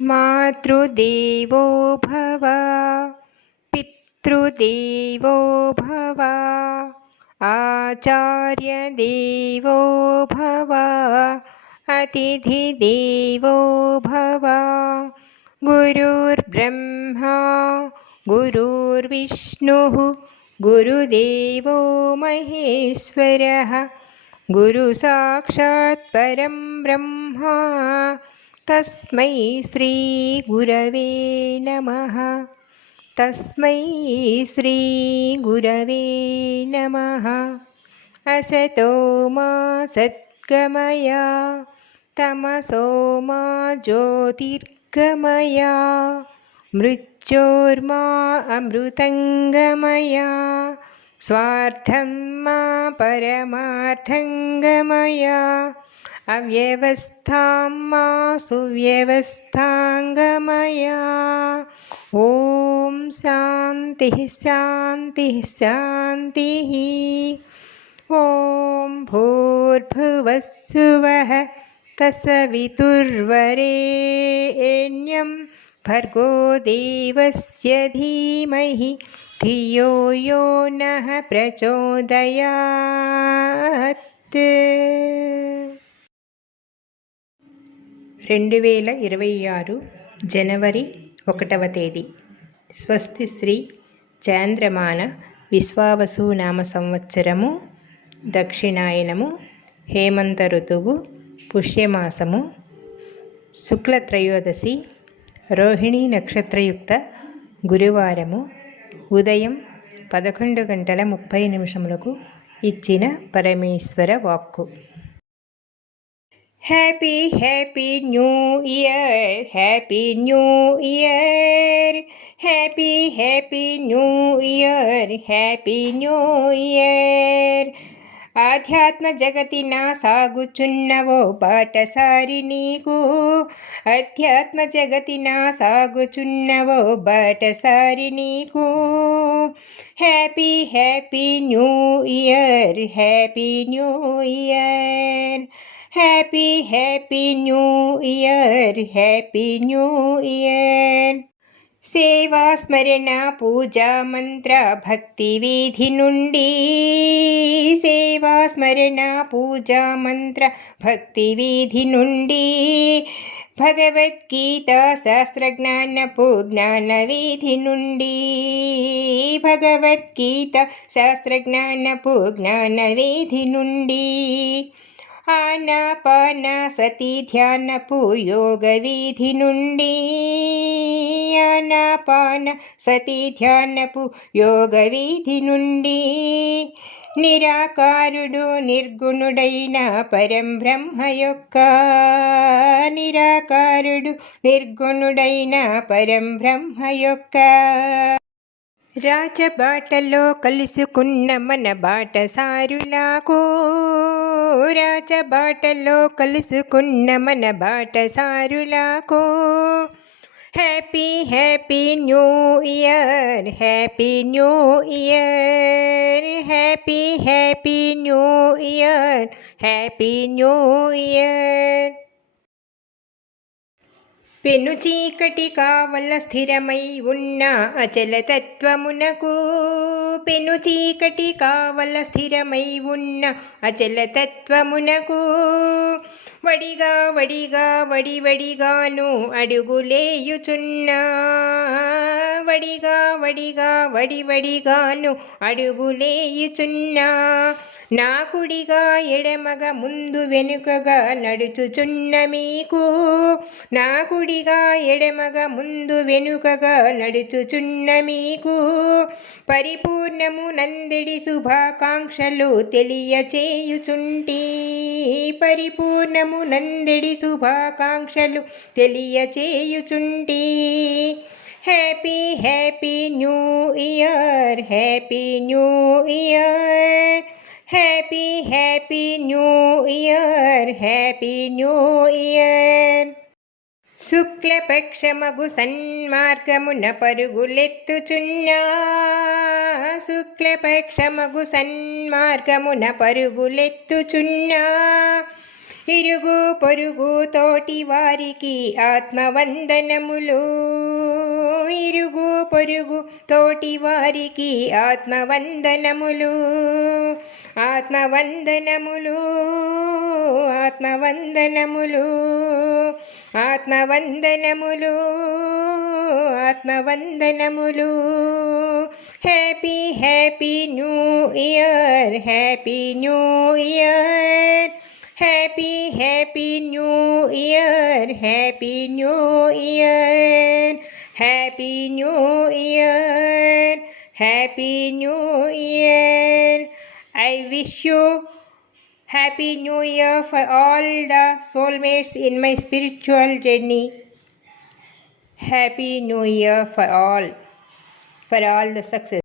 मातृदेवो भव पितृदेवो भव आचार्यदेवो भव अतिथिदेवो भव गुरुर्ब्रह्मा गुरुर्विष्णुः गुरुदेवो महेश्वरः गुरुसाक्षात् परं ब्रह्मा तस्मै श्रीगुरवे नमः। तस्मै श्रीगुरवे नमः। असतो मा सद्गमय तमसो मा ज्योतिर्गमय मृत्योर्मा अमृतङ्गमय स्वार्थं मा परमार्थङ्गमय अव्यवस्थां मा सुव्यवस्थाङ्गमय। ॐ शान्तिः शान्तिः शान्तिः। ॐ भूर्भुवस्सुवः तत्सवितुर्वरेण्यं भर्गो देवस्य धीमहि धियो यो नः प्रचोदयात्। 2026 జనవరి 1వ తేదీ స్వస్తి శ్రీ చాంద్రమాన విశ్వావసు నామ సంవత్సరము దక్షిణాయనము హేమంత ఋతువు పుష్యమాసము శుక్ల త్రయోదశి రోహిణీ నక్షత్రయుక్త గురువారము ఉదయం 11:30 ఇచ్చిన పరమేశ్వర వాక్కు. Happy happy new year, happy new year, happy happy new year, happy new year. ఆధ్యాత్మ జగతిన సాగుచున్నవో బాటసారి నీకు, అధ్యాత్మ జగతిన సాగుచున్నవో బాటసారి నీకు. Happy happy new year, happy new year, happy happy new year, happy new year. సేవా స్మరణ పూజా మంత్ర భక్తి వీధి నుండి, సేవా స్మరణ పూజా మంత్ర భక్తి వీధి నుండి, భగవద్గీత శాస్త్రజ్ఞానపు జ్ఞాన వీధి నుండి, భగవద్గీత శాస్త్రజ్ఞానపు జ్ఞాన వీధి నుండి, ఆనాపాన సతి ధ్యానపు యోగ వీధి నుండి, ఆనాపాన సతి ధ్యానపు యోగ వీధి నుండి, నిరాకారుడు నిర్గుణుడైన పరంబ్రహ్మ యొక్క, నిరాకారుడు నిర్గుణుడైన పరంబ్రహ్మ యొక్క రాజబాటలో కలుసుకున్న మన బాటసారులకు, రాజబాటలో కలుసుకున్న మన బాటసారులకు happy happy new year, happy new year, happy happy new year, happy new year. పెను చీకటి కావల స్థిరమై ఉన్న అచలతత్వమునకు, పెను చీకటి కావల స్థిరమై ఉన్న అచలతత్వమునకు, వడిగా వడిగా వడివడిగాను అడుగులేయుచున్నా, వడిగా వడిగా వడివడిగాను అడుగులేయుచున్నా, నా కుడిగా ఎడమగ ముందు వెనుకగా నడుచుచున్న మీకు, నా కుడిగా ఎడమగ ముందు వెనుకగా నడుచుచున్న మీకు పరిపూర్ణము నందిడి శుభాకాంక్షలు తెలియచేయుచుంటి, పరిపూర్ణము నందిడి శుభాకాంక్షలు తెలియచేయుచుంటి. Happy happy new year, happy new year, happy happy new year, happy new year. శుక్లపక్షమగు సన్మార్గమున పరుగులెత్తుచున్నా, శుక్లపక్షమగు సన్మార్గమున పరుగులెత్తుచున్నా, ఇరుగు పొరుగు తోటి వారికి ఆత్మవందనములు. ఇరుగు పొరుగు తోటి వారికి ఆత్మవందనములు. ఆత్మవందనములు, ఆత్మవందనములు, ఆత్మవందనములు, ఆత్మవందనములు. Happy happy new year, happy new year, happy happy new year, happy new year, happy new year, happy new year. I wish you Happy New Year for all the soulmates in my spiritual journey. Happy New Year for all the success.